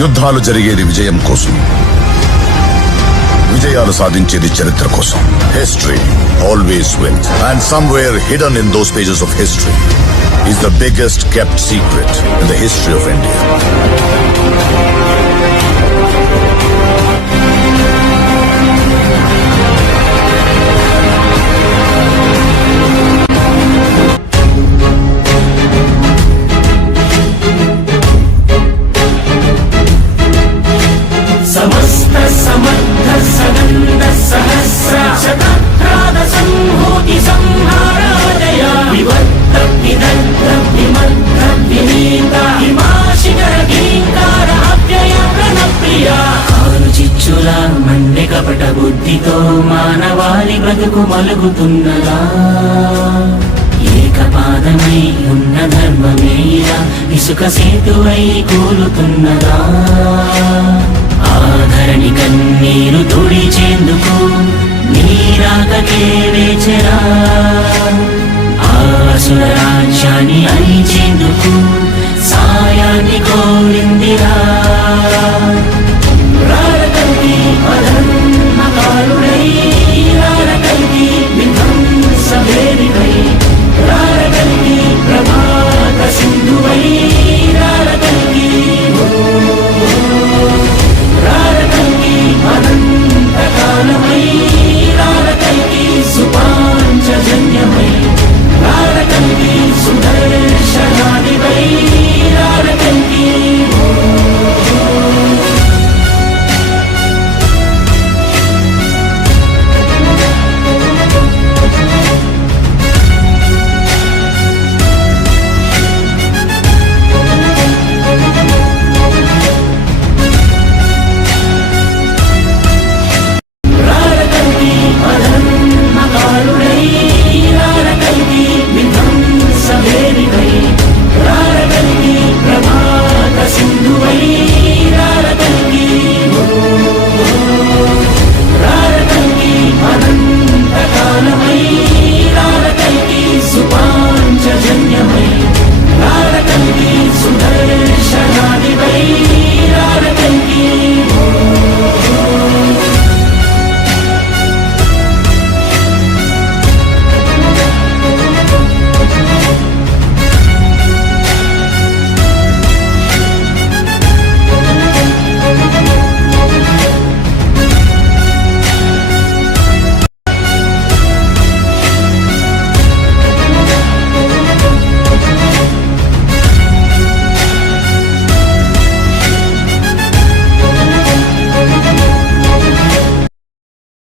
యుద్ధాలు జరిగేది విజయం కోసం, విజయాలు సాధించేది చరిత్ర కోసం. History always wins, and somewhere hidden in those pages of history is the biggest kept secret in the history of India. సమస్త సమర్థ సగంధ సహస్ర శతప్రాద సంహూతి సంహారాదయ వివర్త విదగ్ధ విమగ్ధ వినీత హిమాశిఖర గిరీంకార అవ్యయ ప్రణప్రియ. ఆరు చిచ్చుల మండె కపట బుద్ధితో మానవాళి బ్రతుకు మలుగుతున్నదా, ఏకపాదమై ఉన్న ధర్మమేలా ఇసుక సేతువై కూలుతున్నదా. ఆధరణి కన్నీరు తుడిచేందుకు నీరాకకే వేచరా, ఆసుర రాజ్యాన్ని